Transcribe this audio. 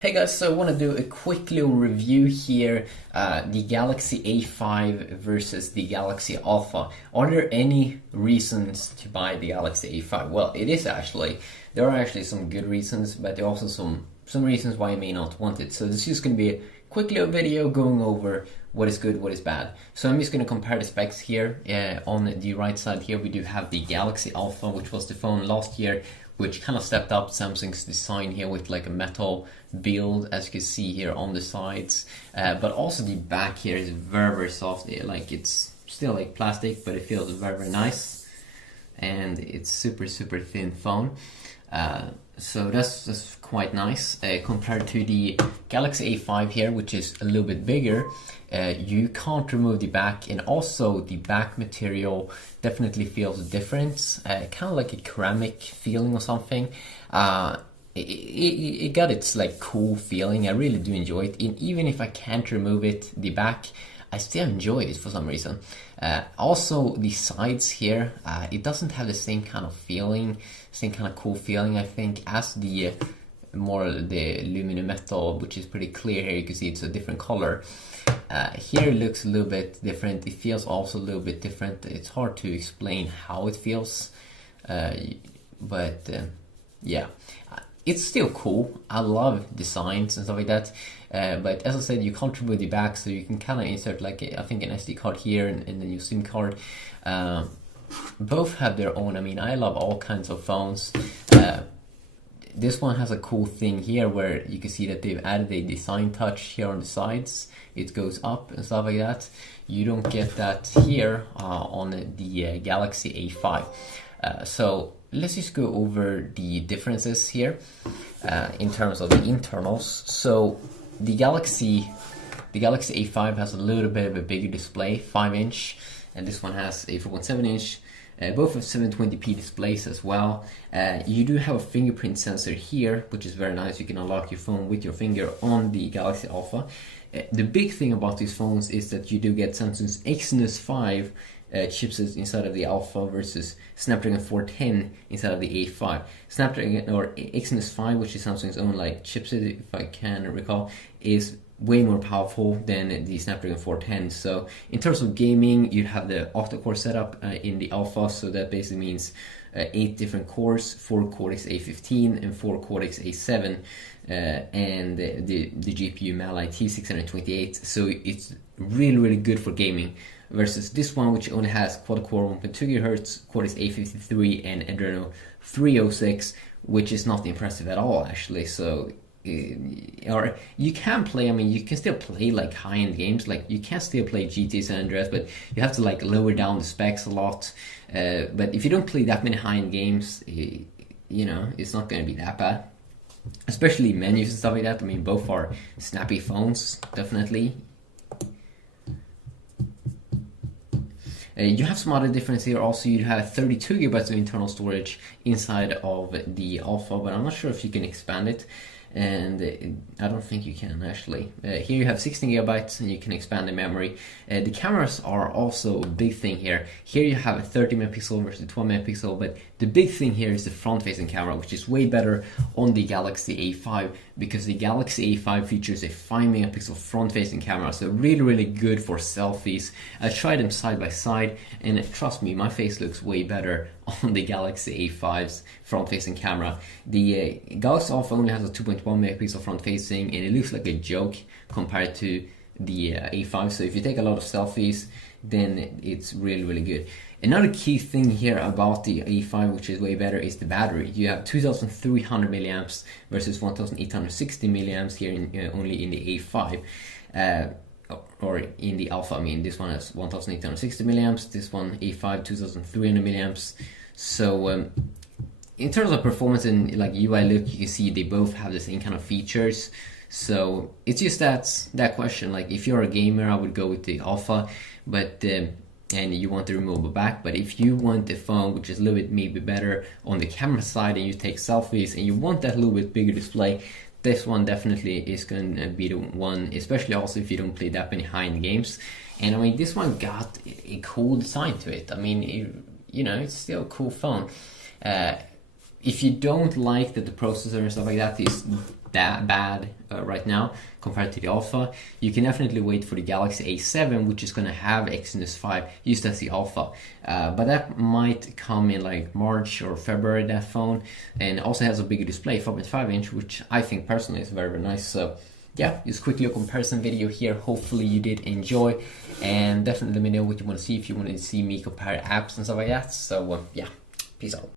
Hey guys, so I want to do a quick little review here, the Galaxy A5 versus the Galaxy Alpha. Are there any reasons to buy the Galaxy A5? Well, there are actually some good reasons, but there are also some reasons why you may not want it. So this is just going to be a quick little video going over what is good, what is bad. So I'm just going to compare the specs here. On the right side here, we do have the Galaxy Alpha, which was the phone last year, which kind of stepped up Samsung's design here with like a metal build, as you can see here on the sides. But also the back here is very, very soft. Like it's still like plastic, but it feels very, very nice. And it's super, super thin phone. So that's quite nice compared to the Galaxy A5 here, which is a little bit bigger. You can't remove the back, and also the back material definitely feels different, kind of like a ceramic feeling or something. It got its like cool feeling. I really do enjoy it, and even if I can't remove it, the back, I still enjoy it for some reason. Also, the sides here, it doesn't have the same kind of feeling, same kind of cool feeling, I think, as the aluminum metal, which is pretty clear here. You can see it's a different color. Here it looks a little bit different. It feels also a little bit different. It's hard to explain how it feels, but yeah. It's still cool. I love designs and stuff like that. But as I said, you can't remove the back, so you can kind of insert like I think an SD card here and then your SIM card. Both have their own. I mean, I love all kinds of phones. This one has a cool thing here where you can see that they've added a design touch here on the sides. It goes up and stuff like that. You don't get that here on the Galaxy A5. So let's just go over the differences here in terms of the internals. So the Galaxy A5 has a little bit of a bigger display, 5-inch, and this one has a 4.7-inch. Both have 720p displays as well. You do have a fingerprint sensor here, which is very nice. You can unlock your phone with your finger on the Galaxy Alpha. The big thing about these phones is that you do get Samsung's Exynos 5 chipsets inside of the Alpha versus Snapdragon 410 inside of the A5. Snapdragon or Exynos 5, which is Samsung's own like chipset, if I can recall, is way more powerful than the Snapdragon 410. So in terms of gaming, you have the octa-core setup in the Alpha, so that basically means 8 different cores, 4 Cortex A15 and 4 Cortex A7, and the GPU Mali T628. So it's really, really good for gaming. Versus this one, which only has quad-core 1.2 GHz, Cortex A53 and Adreno 306, which is not impressive at all actually. So or you can play, I mean, you can still play like high-end games, like you can still play GTA San Andreas, but you have to like lower down the specs a lot. But if you don't play that many high-end games, you know, it's not going to be that bad. Especially menus and stuff like that. I mean, both are snappy phones, definitely. You have some other difference here. Also, you have 32 gigabytes of internal storage inside of the Alpha, but I'm not sure if you can expand it. And I don't think you can actually. Here you have 16 gigabytes and you can expand the memory. The cameras are also a big thing here. Here you have a 30 megapixel versus 12 megapixel, but the big thing here is the front-facing camera, which is way better on the Galaxy A5 because the Galaxy A5 features a 5 megapixel front-facing camera, so really, really good for selfies. I tried them side by side, and trust me, my face looks way better on the Galaxy A5's front-facing camera. The Galaxy Alpha only has a 2.1 megapixel front-facing, and it looks like a joke compared to the A5. So if you take a lot of selfies, then it's really, really good. Another key thing here about the A5, which is way better, is the battery. You have 2,300 milliamps versus 1,860 milliamps here only in the A5. Or in the Alpha, I mean, this one has 1,860 milliamps, this one A5 2,300 milliamps. So in terms of performance and like UI look, you can see they both have the same kind of features. So it's just that question. Like if you're a gamer, I would go with the Alpha, but and you want the removable back. But if you want a phone which is a little bit maybe better on the camera side and you take selfies and you want that little bit bigger display, this one definitely is going to be the one, especially also if you don't play that many high-end games. And I mean, this one got a cool design to it. I mean, you know, it's still a cool phone. If you don't like that the processor and stuff like that is that bad right now compared to the Alpha. You can definitely wait for the Galaxy A7, which is going to have Exynos 5 used as the Alpha, but that might come in like March or February, that phone, and also has a bigger display, 4.5 inch, which I think personally is very, very nice. So yeah, just quickly a comparison video here. Hopefully you did enjoy, and definitely let me know what you want to see, if you want to see me compare apps and stuff like that. So yeah, peace out.